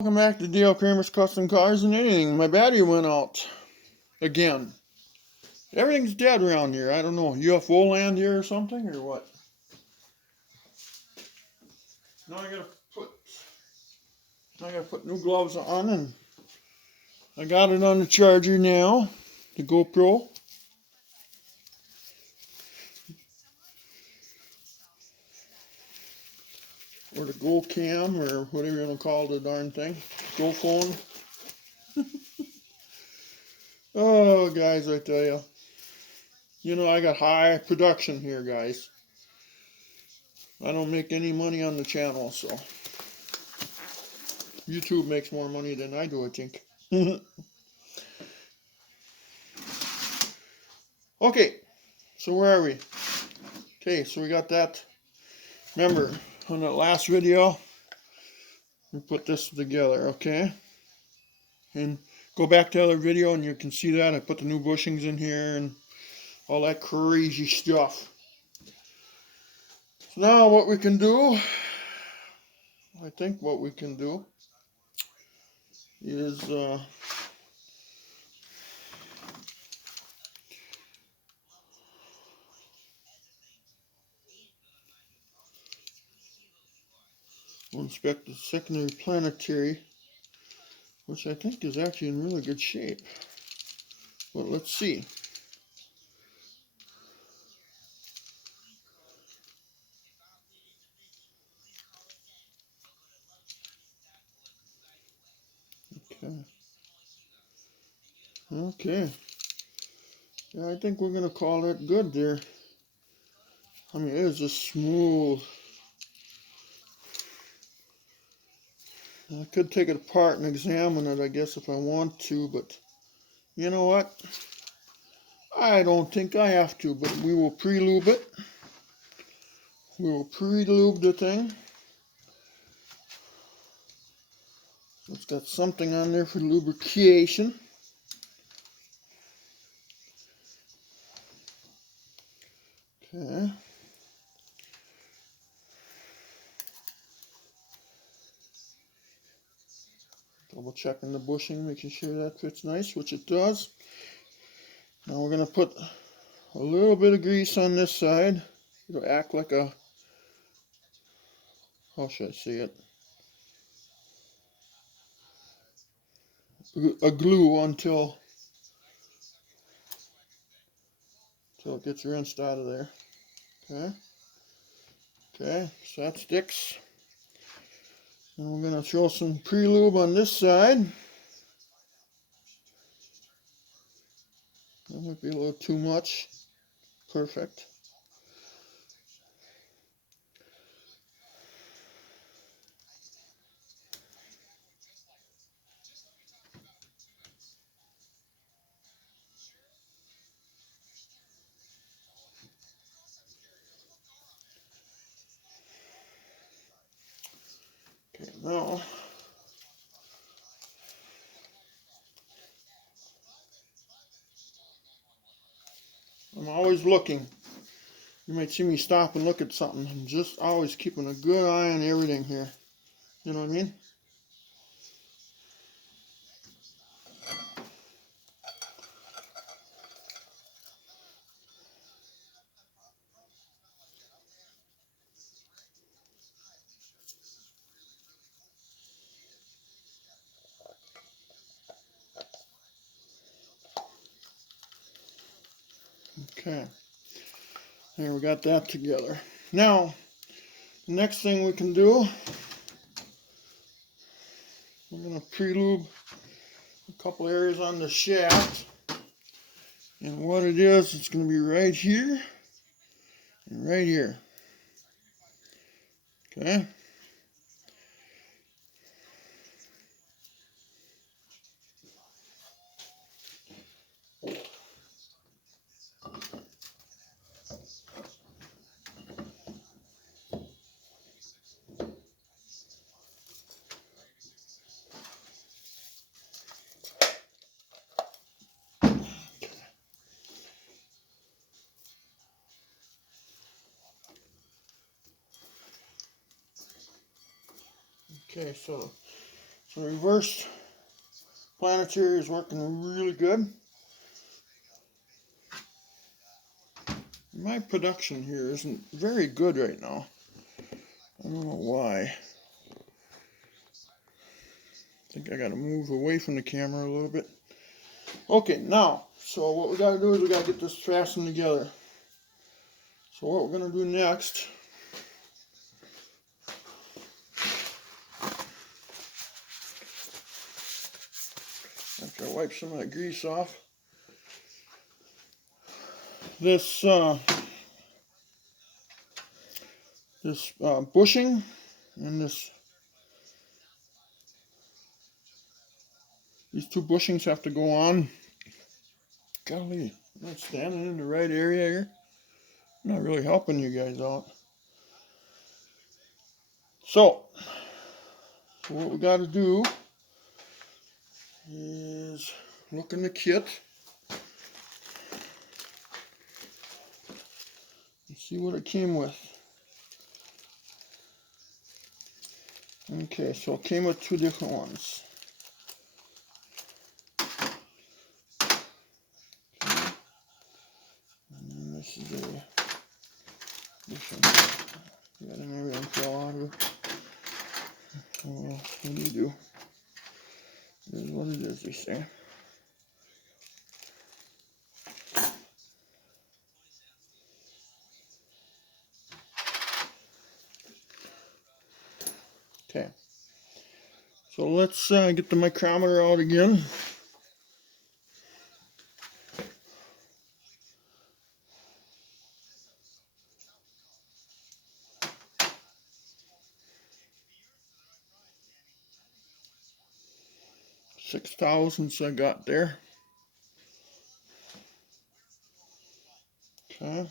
Welcome back to Dale Kramer's Custom Cars and Anything. My battery went out again. Everything's dead around here. I don't know, UFO land here or something or what? Now I gotta put new gloves on, and I got it on the charger now, the GoPro. Or the GoCam or whatever you want to call the darn thing. GoPhone. Oh guys, I tell you. You know, I got high production here, guys. I don't make any money on the channel, so YouTube makes more money than I do, I think. Okay, so where are we? Okay, so we got that. Remember, on that last video, we put this together, okay? And go back to the other video and you can see that. I put the new bushings in here and all that crazy stuff. So now what we can do, I think what we can do is we'll inspect the secondary planetary, which I think is actually in really good shape. But let's see. Okay. Okay. Yeah, I think we're gonna call it good there. I mean, it is just smooth. I could take it apart and examine it, I guess, if I want to, but you know what? I don't think I have to, but we will pre-lube it. We will pre-lube the thing. It's got something on there for lubrication. Okay. Double checking the bushing, making sure that fits nice, which it does. Now we're going to put a little bit of grease on this side. It'll act like a, how should I say it? A glue until it gets rinsed out of there. Okay. Okay, so that sticks. And we're going to throw some pre-lube on this side. That might be a little too much. Perfect. Okay, now I'm always looking. You might see me stop and look at something. I'm just always keeping a good eye on everything here. You know what I mean? Okay. There, we got that together. Now, the next thing we can do, I'm going to pre-lube a couple areas on the shaft. And what it is, it's going to be right here and right here. Okay. Okay, so So reversed planetary is working really good. My production here isn't very good right now. I don't know why. I think I gotta move away from the camera a little bit. Okay, now, so what we gotta do is we gotta get this fastened together. So what we're gonna do next, after I wipe some of that grease off, this bushing and these two bushings have to go on. Golly, I'm not standing in the right area here. I'm not really helping you guys out. So what we got to do is look in the kit and see what it came with. Okay, so it came with two different ones. Okay. And then this is this one. Yeah, then everything fell out of it. Oh, well, what do you do? This is what it is, they say. Okay, so let's get the micrometer out again. Six thousandths I got there. Okay,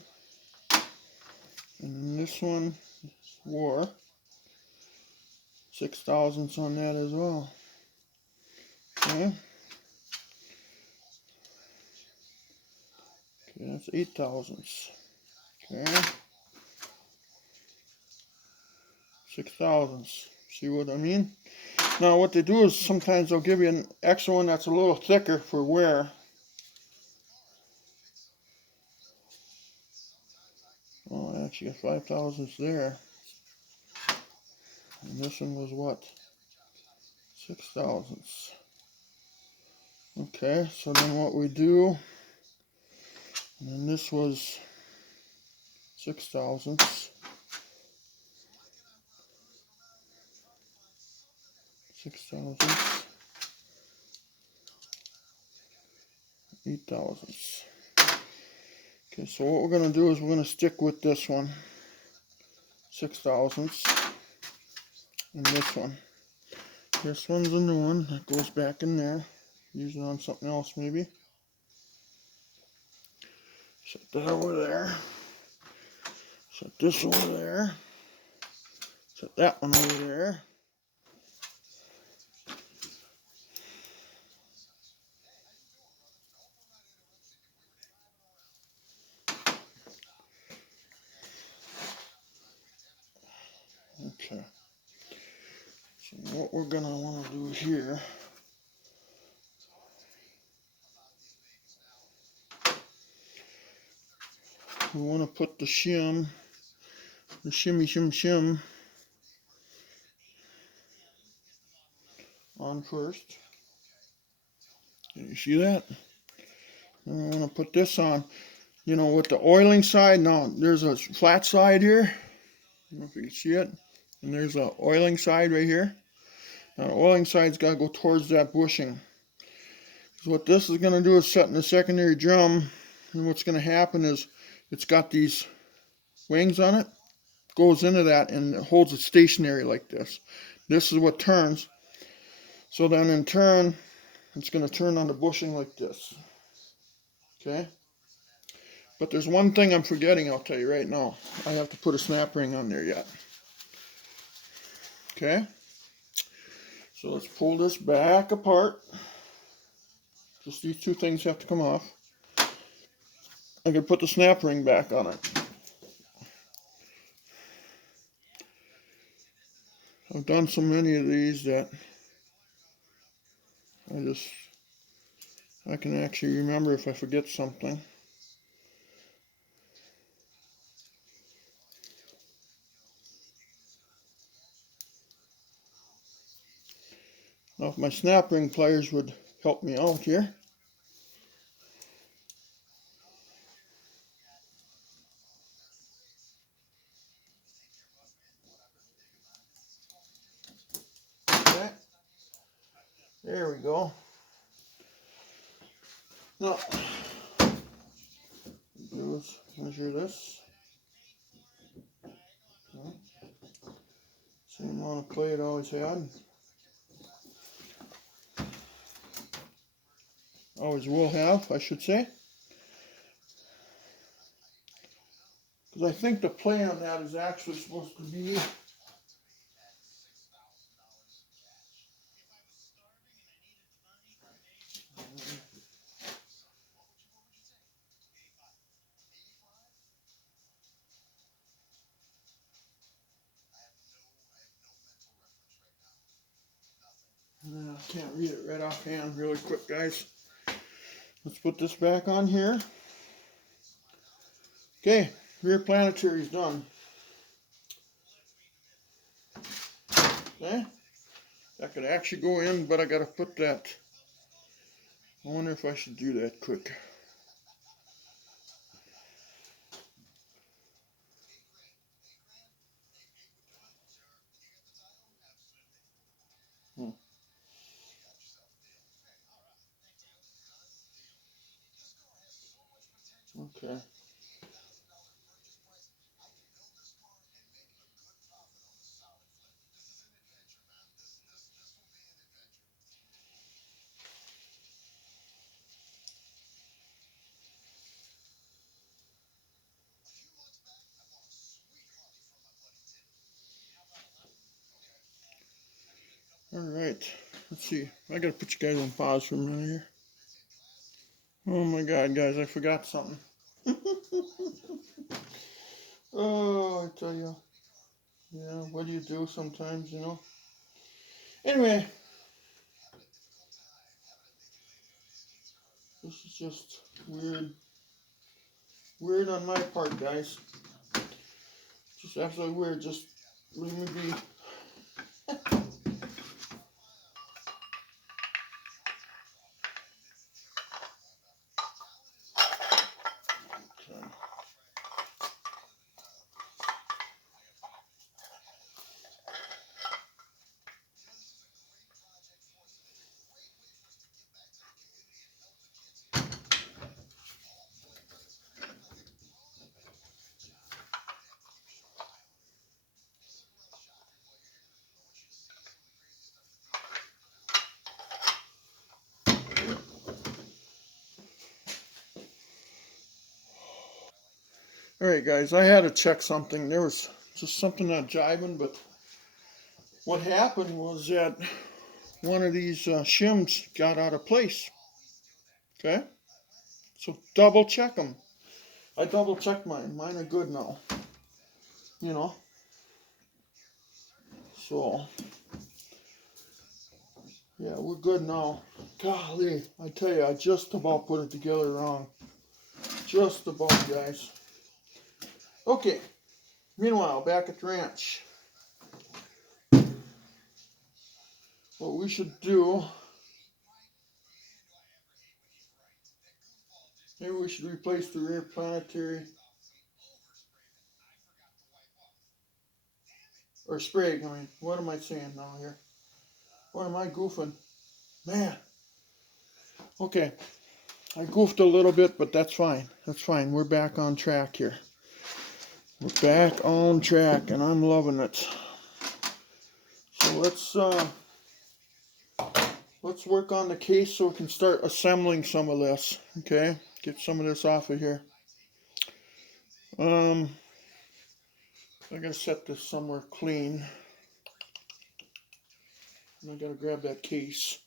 and this one wore 6 thousandths on that as well. Okay. Okay, that's 8 thousandths. Okay. 6 thousandths. See what I mean? Now what they do is sometimes they'll give you an extra one that's a little thicker for wear. Oh, I actually got 5 thousandths there. And this one was what? 6 thousandths. Okay, so then what we do, and then this was 6 thousandths. 6 thousandths. 8 thousandths. Okay, so what we're going to do is we're going to stick with this one. 6 thousandths. And this one. This one's a new one that goes back in there. Use it on something else maybe. Set that over there. Set this over there. Set that one over there. Okay. So what we're going to want to do here, we want to put the shimmy shim on first. Can you see that? And we want to put this on, you know, with the oiling side. Now there's a flat side here. I don't know if you can see it. And there's a oiling side right here. Now the oiling side's got to go towards that bushing. So what this is going to do is set in the secondary drum, and what's going to happen is it's got these wings on it, goes into that and it holds it stationary like this. This is what turns. So then in turn, it's going to turn on the bushing like this. Okay? But there's one thing I'm forgetting, I'll tell you right now. I have to put a snap ring on there yet. Okay? So let's pull this back apart. Just these two things have to come off. I can put the snap ring back on it. I've done so many of these that I can actually remember if I forget something. Now if my snap ring pliers would help me out here. Okay. There we go. Now, measure this. Same amount of play it always had. Always will have, I should say. Because I think the play on that is actually supposed to be I can't read it right offhand really quick, guys. Let's put this back on here. Okay, rear planetary is done. Okay, that could actually go in, but I gotta put that. I wonder if I should do that quick. Okay. Alright, let's see. I gotta put you guys on pause for a minute here. Oh my god, guys, I forgot something. Oh, I tell you. Yeah, what do you do sometimes, you know? Anyway, this is just weird. Weird on my part, guys. Just absolutely weird. Just leave me be. Alright, guys, I had to check something. There was just something not jiving, but what happened was that one of these shims got out of place. Okay? So double check them. I double checked mine. Mine are good now. You know? So, yeah, we're good now. Golly, I tell you, I just about put it together wrong. Just about, guys. Okay, meanwhile, back at the ranch. What we should do, maybe we should replace the rear planetary, or spray, I mean, what am I saying now here? What am I goofing? Man. Okay, I goofed a little bit, but that's fine. That's fine. We're back on track here. We're back on track, and I'm loving it. So let's work on the case so we can start assembling some of this. Okay, get some of this off of here. I gotta set this somewhere clean. And I gotta grab that case.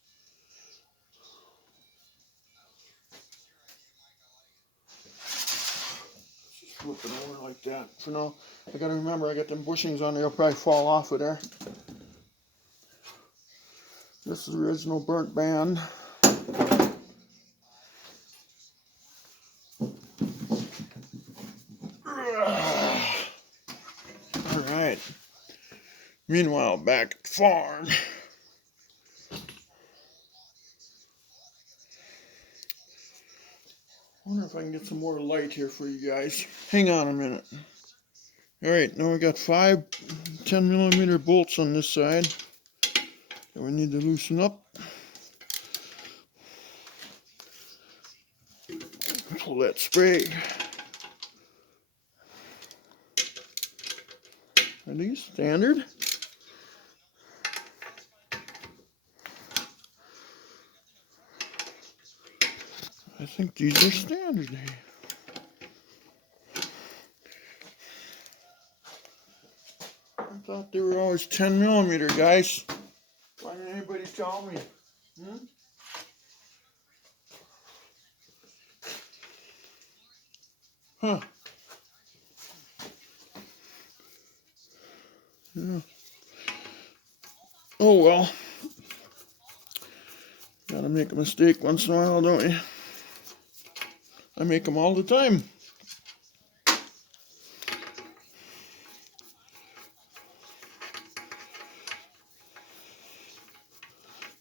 Just flip it over like that. For now, I gotta remember I got them bushings on there. They'll probably fall off of there. This is the original burnt band. Alright. Meanwhile, back at the farm. I wonder if I can get some more light here for you guys. Hang on a minute. Alright, now we got 5 10mm bolts on this side that we need to loosen up. Pull that sprig. Are these standard? I think these are standard. I thought they were always 10mm, guys. Why didn't anybody tell me? Huh. Yeah. Oh well. Gotta make a mistake once in a while, don't you? I make them all the time.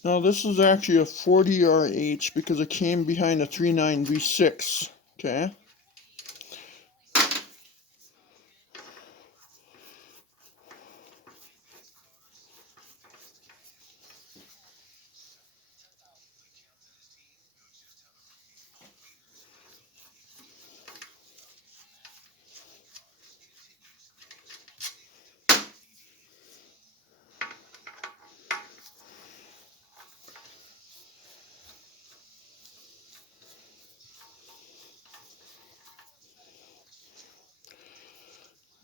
Now this is actually a 40RH because it came behind a 39V6. Okay.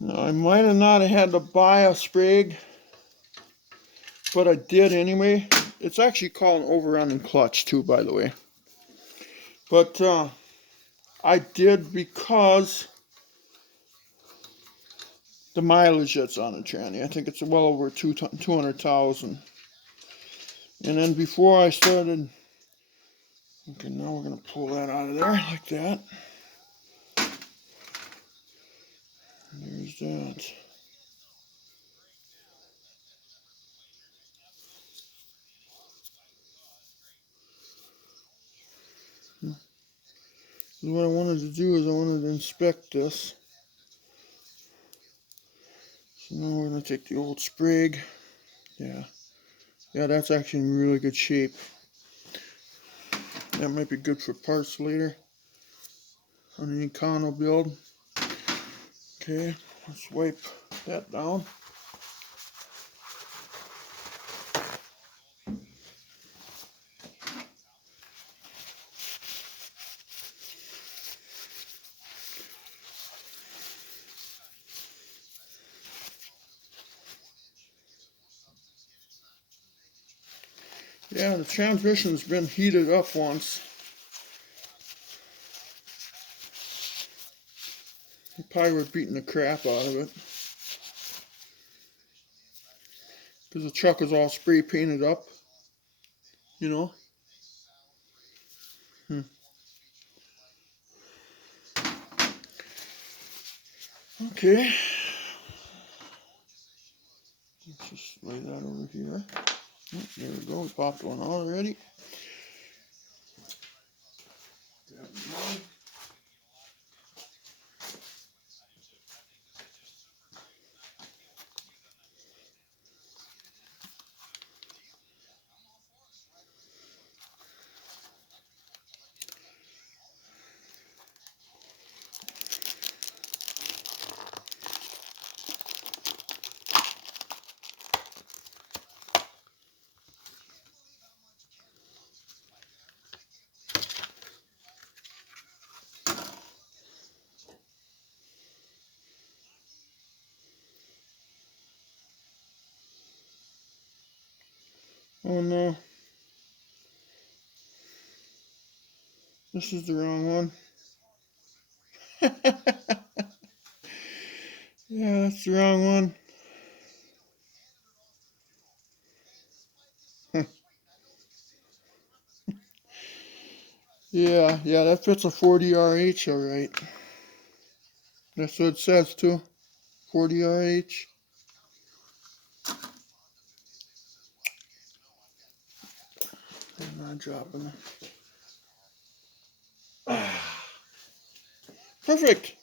Now I might have not had to buy a sprig, but I did anyway. It's actually called an overrunning clutch too, by the way. But I did because the mileage that's on the tranny. I think it's well over 200,000. And then before I started, okay, now we're going to pull that out of there like that. There's that. So what I wanted to do is I wanted to inspect this. So now we're going to take the old sprig. Yeah, that's actually in really good shape. That might be good for parts later on an econo build. Okay, let's wipe that down. Yeah, the transmission's been heated up once. They probably were beating the crap out of it. Because the truck is all spray painted up. You know? Okay. Let's just lay that over here. Oh, there we go. We popped one out already. Oh no. This is the wrong one. Yeah, that's the wrong one. Yeah, that fits a 40 RH, alright. That's what it says too. 40 RH. I'm not dropping it. Perfect.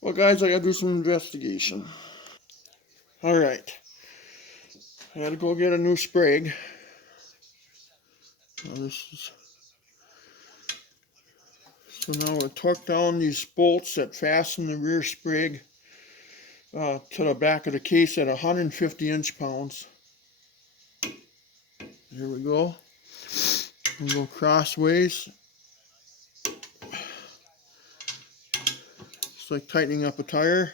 Well, guys, I gotta do some investigation. Alright. I gotta go get a new sprig. So now we'll torque down these bolts that fasten the rear sprig to the back of the case at 150 inch-pounds. Here we go. We'll go crossways. It's like tightening up a tire.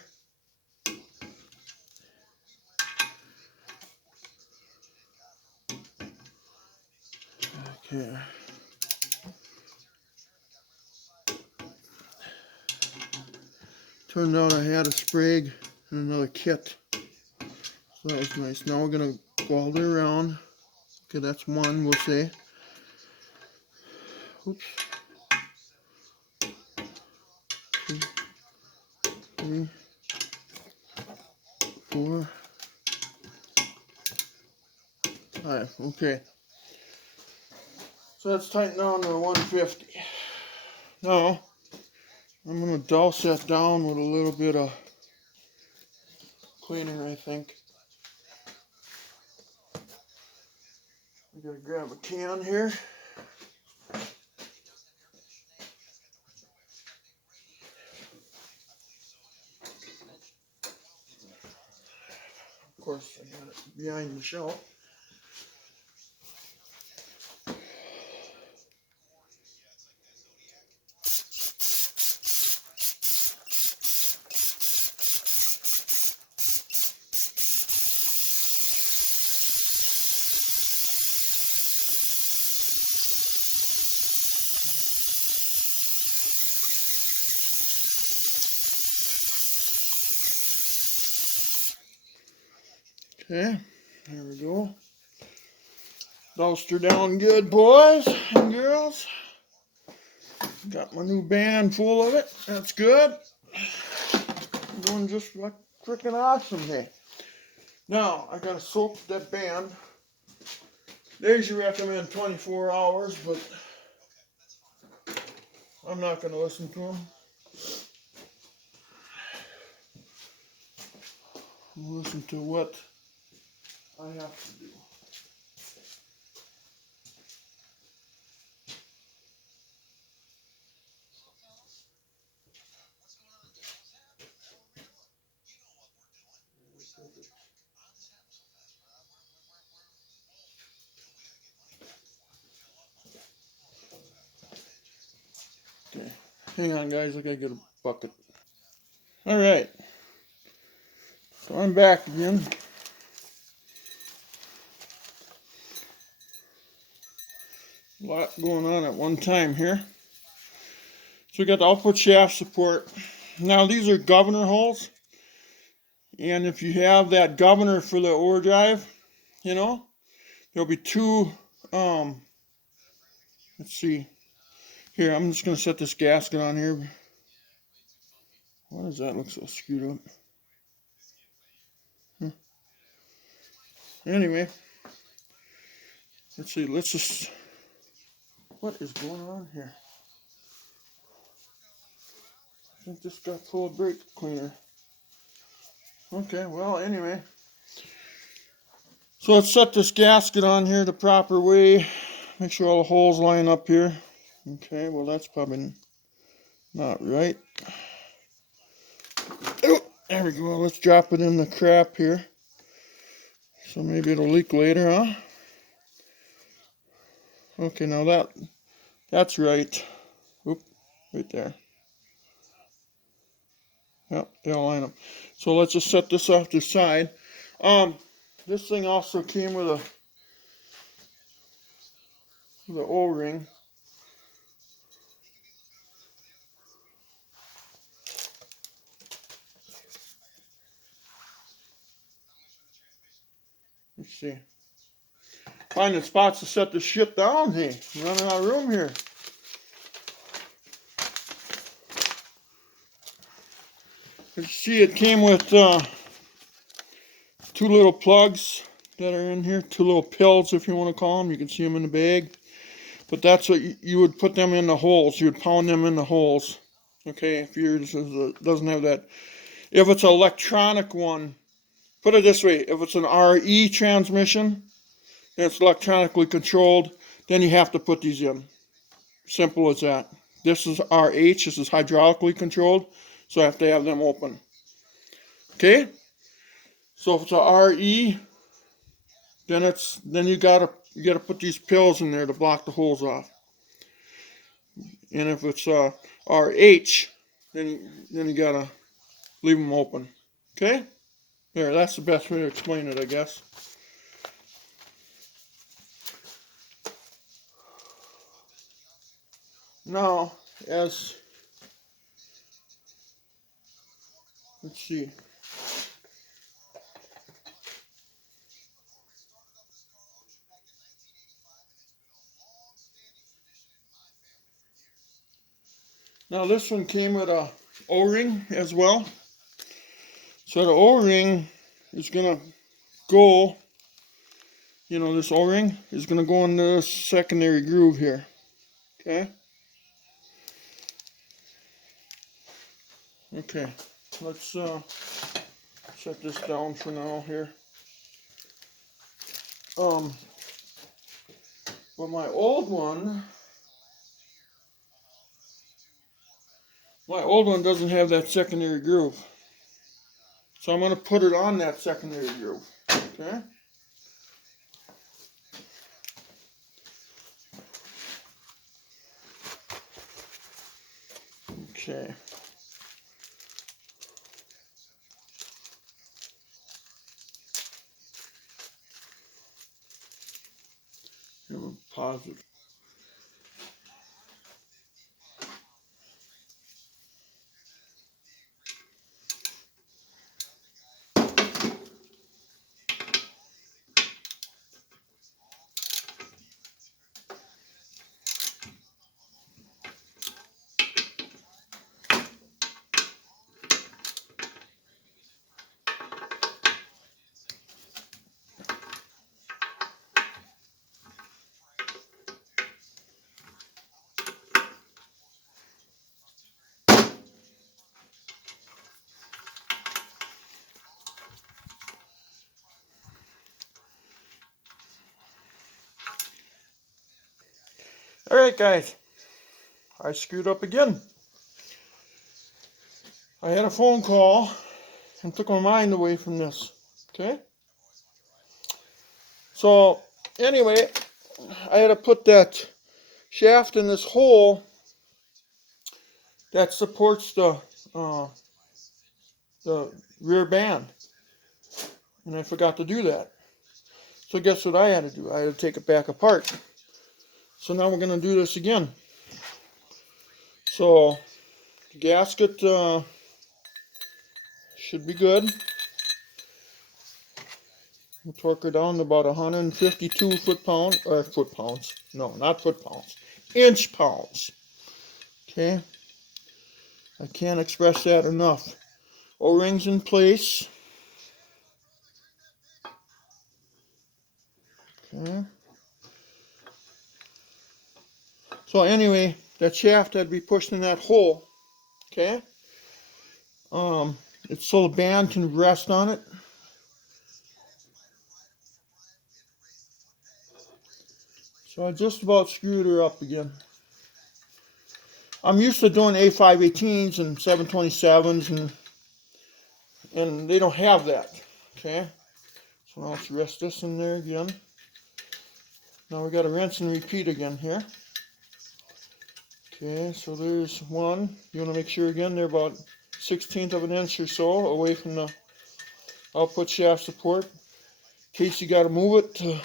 Okay. Turned out I had a sprig and another kit. So that was nice. Now we're going to go all the way around. Okay, that's one, we'll say. Oops. 2, 3, 4, 5. Okay. So that's tightened down to 150. Now, I'm going to douse that down with a little bit of cleaner, I think. I gotta grab a can here. Of course, I got it behind the shelf. Okay, there we go. Doused her down good, boys and girls. Got my new band full of it. That's good. I'm doing just like freaking awesome here. Now, I gotta soak that band. They usually recommend 24 hours, but I'm not gonna listen to them. I'm listen to what I have to do. Okay, hang on, guys. I gotta get a bucket. All right, so I'm back again. A lot going on at one time here. So we got the output shaft support. Now these are governor holes, and if you have that governor for the overdrive, you know, there'll be two. Let's see. Here, I'm just gonna set this gasket on here. Why does that look so screwed up? Anyway, let's see. Let's just. What is going on here? I think this got full of brake cleaner. Okay, well, anyway. So let's set this gasket on here the proper way. Make sure all the holes line up here. Okay, well, that's probably not right. Oh, there we go. Let's drop it in the crap here. So maybe it'll leak later, huh? Okay, now that's right. Oop, right there. Yep, they'll line up. So let's just set this off to the side. This thing also came with the O-ring. Let's see. Finding spots to set the shit down. Hey, I'm running out of room here. You see, it came with 2 little plugs that are in here. 2 little pills, if you want to call them. You can see them in the bag. But that's what you would put them in the holes. You would pound them in the holes. Okay, if yours doesn't have that. If it's an electronic one, put it this way. If it's an RE transmission, and it's electronically controlled, then you have to put these in. Simple as that. This is RH. This is hydraulically controlled. So I have to have them open. Okay? So if it's a RE, then you gotta put these pills in there to block the holes off. And if it's RH, then you gotta leave them open. Okay? There, that's the best way to explain it, I guess. Now, let's see. Now this one came with a O-ring as well. So the O-ring is gonna go, this O-ring is gonna go in the secondary groove here. Okay? Okay, let's set this down for now here. But my old one doesn't have that secondary groove. So I'm going to put it on that secondary groove. Okay? Okay. Positive. Alright guys, I screwed up again. I had a phone call and took my mind away from this. Okay? So, anyway, I had to put that shaft in this hole that supports the rear band. And I forgot to do that. So guess what I had to do? I had to take it back apart. So now we're going to do this again. So the gasket should be good. We'll torque her down to about 152 foot-pounds. No, not foot-pounds. Inch-pounds. Okay. I can't express that enough. O-rings in place. Okay. So anyway, that shaft had to be pushed in that hole. Okay. It's so the band can rest on it. So I just about screwed her up again. I'm used to doing A518s and 727s, and they don't have that. Okay. So now let's rest this in there again. Now we got to rinse and repeat again here. Okay, so there's one. You want to make sure again they're about 1/16 of an inch or so away from the output shaft support. In case you got to move it to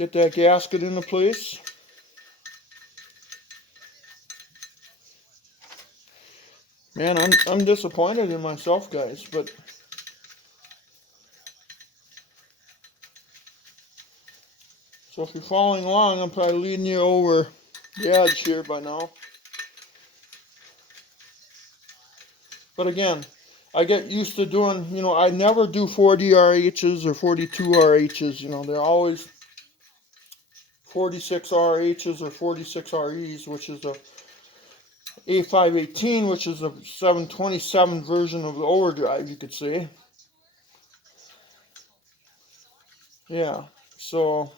Get that gasket into place. Man, I'm disappointed in myself, guys, but so if you're following along, I'm probably leading you over the edge here by now. But again, I get used to doing, I never do 40 RHs or 42 RHs, they're always 46 RHs or 46 REs, which is a A518, which is a 727 version of the overdrive, you could say. Yeah, so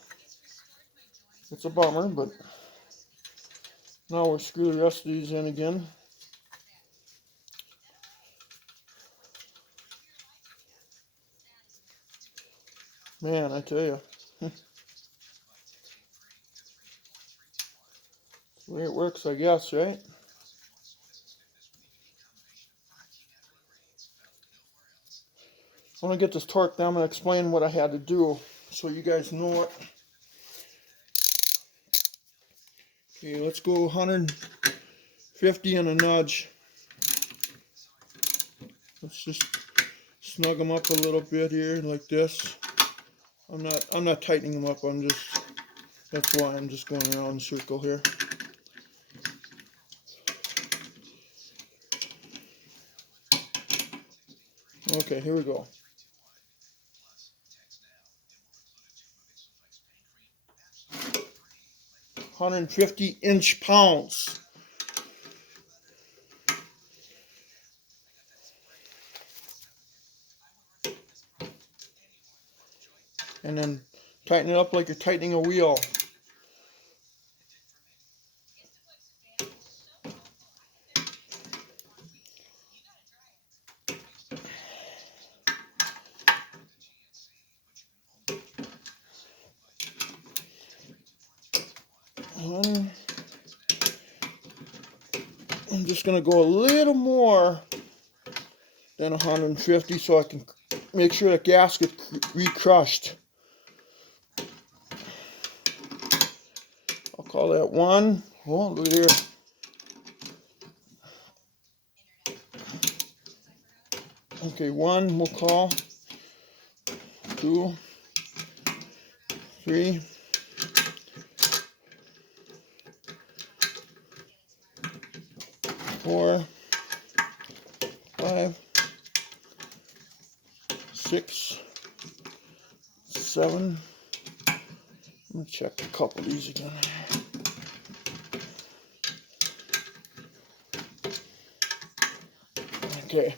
it's a bummer, but now we'll screw the rest of these in again. Man, I tell you, the way it works, I guess, right? I want to get this torque down and explain what I had to do so you guys know it. Okay, let's go 150 and a nudge. Let's just snug them up a little bit here like this. I'm not tightening them up. That's why I'm just going around in a circle here. Okay, here we go. 150 inch-pounds. And then tighten it up like you're tightening a wheel. I'm just going to go a little more than 150 so I can make sure that gasket re-crushed. I'll call that 1. Oh, look at here. Okay, 1 we'll call. 2, 3, 4, 5, 6, 7. Let me check a couple of these again. Okay.